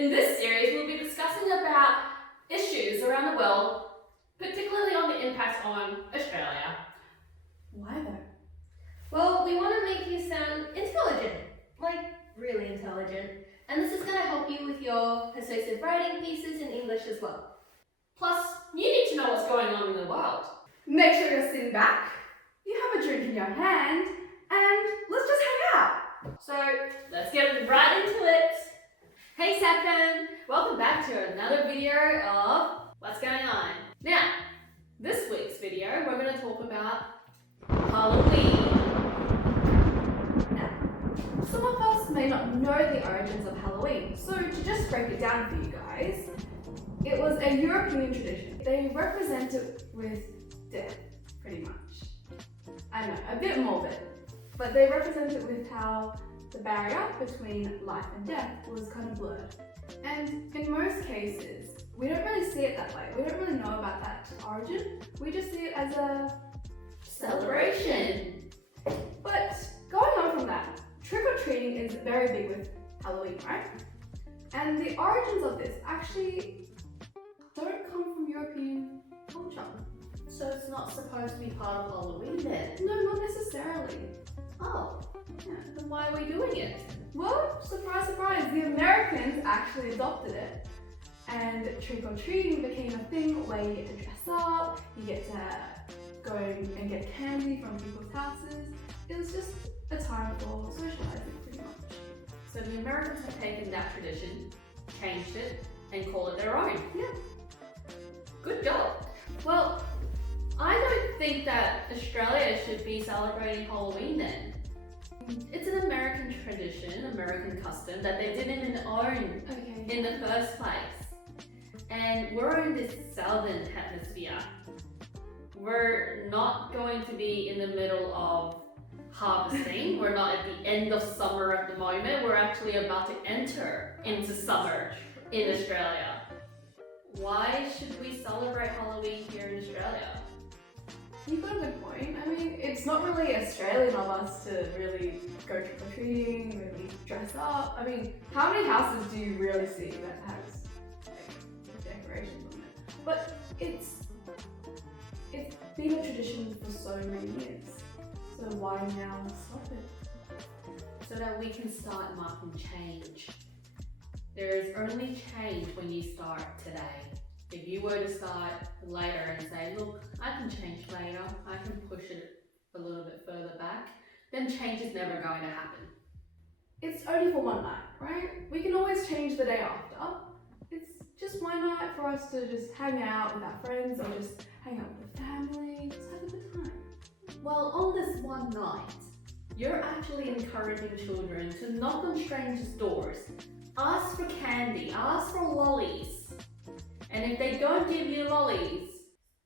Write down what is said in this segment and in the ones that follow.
In this series, we'll be discussing about issues around the world, particularly on the impact on Australia. Why though? Well, we want to make you sound intelligent, like really intelligent. And this is going to help you with your persuasive writing pieces in English as well. Plus, you need to know what's going on in the world. Make sure you're sitting back, you have a drink in your hand, and let's just hang out. So, let's get right into it. Hey SACfam, welcome back to another video of What's Going On. Now, this week's video, we're going to talk about Halloween. Now, some of us may not know the origins of Halloween, so to just break it down for you guys, it was a European tradition. They represent it with death, pretty much. I know, a bit morbid, but they represent it with how the barrier between life and death was kind of blurred. And in most cases, we don't really see it that way. We don't really know about that origin. We just see it as a celebration. But going on from that, trick-or-treating is very big with Halloween, right? And the origins of this actually don't come from European culture. So it's not supposed to be part of Halloween then? No, not necessarily. Oh, Yeah. then why are we doing it? Well, surprise, surprise, the Americans actually adopted it. And trick-or-treating became a thing where you get to dress up, you get to go and get candy from people's houses. It was just a time for socializing, pretty much. So the Americans have taken that tradition, changed it, and called it their own. Yeah. Good job. Well, I don't think that Australia should be celebrating Halloween then. It's an American tradition, American custom that they didn't even own Okay. in the first place. And we're in this southern hemisphere. We're not going to be in the middle of harvesting. We're not at the end of summer at the moment. We're actually about to enter into summer in Australia. Why should we celebrate Halloween here in Australia? You've got a good point. I mean, it's not really Australian of us to really go trick-or-treating, really dress up. I mean, how many houses do you really see that has like decorations on it? But it's been a tradition for so many years. So why now stop it? So that we can start marking change. There is only change when you start today. If you were to start later and say, look, I can change later, I can push it a little bit further back, then change is never going to happen. It's only for one night, right? We can always change the day after. It's just one night for us to just hang out with our friends or just hang out with the family, just have a good time. Well, on this one night, you're actually encouraging children to knock on strangers' doors, ask for candy, ask for lollies. And if they don't give you lollies,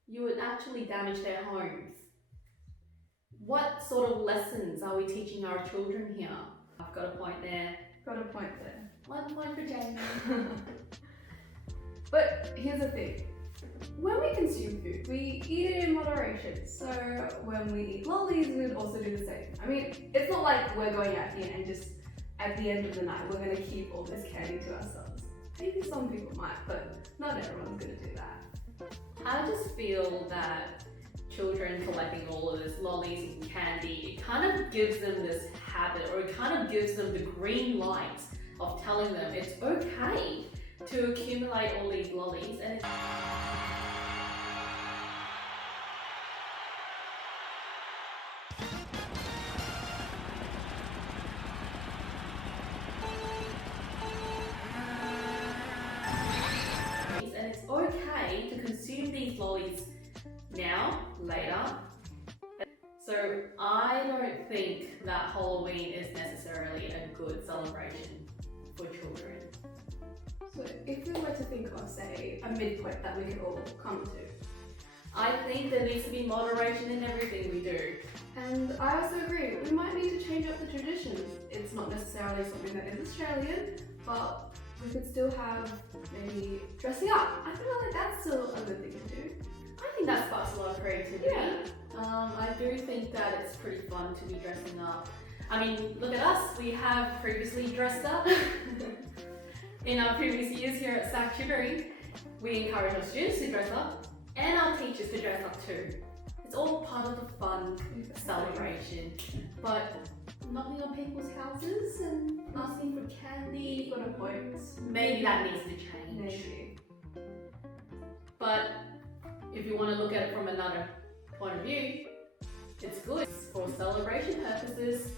you would actually damage their homes. What sort of lessons are we teaching our children here? I've got a point there. Got a point there. 1 point for Jamie. But here's the thing. When we consume food, we eat it in moderation. So when we eat lollies, we would also do the same. I mean, it's not like we're going out here and just at the end of the night, we're going to keep all this candy to ourselves. Maybe some people might, but not everyone's going to do that. I just feel that children collecting all of this lollies and candy, it kind of gives them this habit, or it kind of gives them the green light of telling them it's okay to accumulate all these lollies. And it's okay to consume these lollies now, later. So I don't think that Halloween is necessarily a good celebration for children. So if we were to think of, say, a midpoint that we could all come to. I think there needs to be moderation in everything we do. And I also agree, we might need to change up the traditions. It's not necessarily something that is Australian, but we could still have maybe dressing up. I feel like that's still a good thing to do. I think that sparks a lot of creativity. Yeah. I do think that it's pretty fun to be dressing up. I mean, look at us, we have previously dressed up. In our previous years here at SAC Tutoring, we encourage our students to dress up and our teachers to dress up too. It's all part of the fun celebration. But knocking on people's houses and asking for candy, Got a point. maybe that needs to change. Maybe. But if you want to look at it from another point of view, it's good for celebration purposes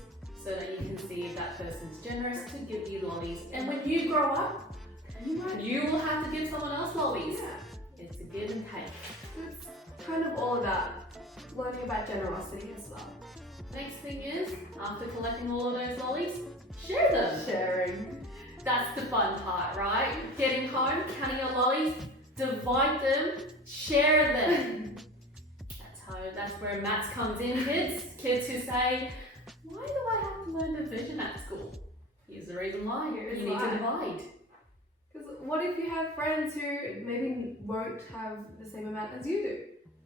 so that you can see if that person's generous to give you lollies. And when you grow up, you will have to give someone else lollies. Yeah. It's a give and take. It's kind of all about learning about generosity as well. Next thing is, after collecting all of those lollies, share them. Sharing. That's the fun part, right? Getting home, counting your lollies, divide them, share them. That's where maths comes in, kids. Kids who say, why do I have to learn division at school? Here's the reason why. Here's You need why. to divide. Because what if you have friends who maybe won't have the same amount as you do?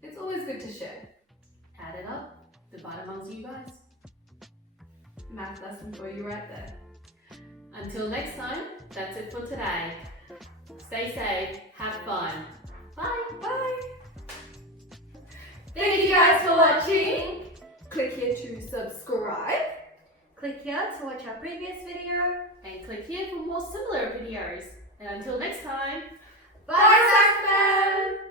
It's always good to share. Add it up, divide amongst you guys. Math lesson for you right there. Until next time, that's it for today. Stay safe, have fun. Bye. Bye! Thank you guys for watching. Click here to subscribe. Click here to watch our previous video. And click here for more similar videos. And until next time, Bye, SACfam!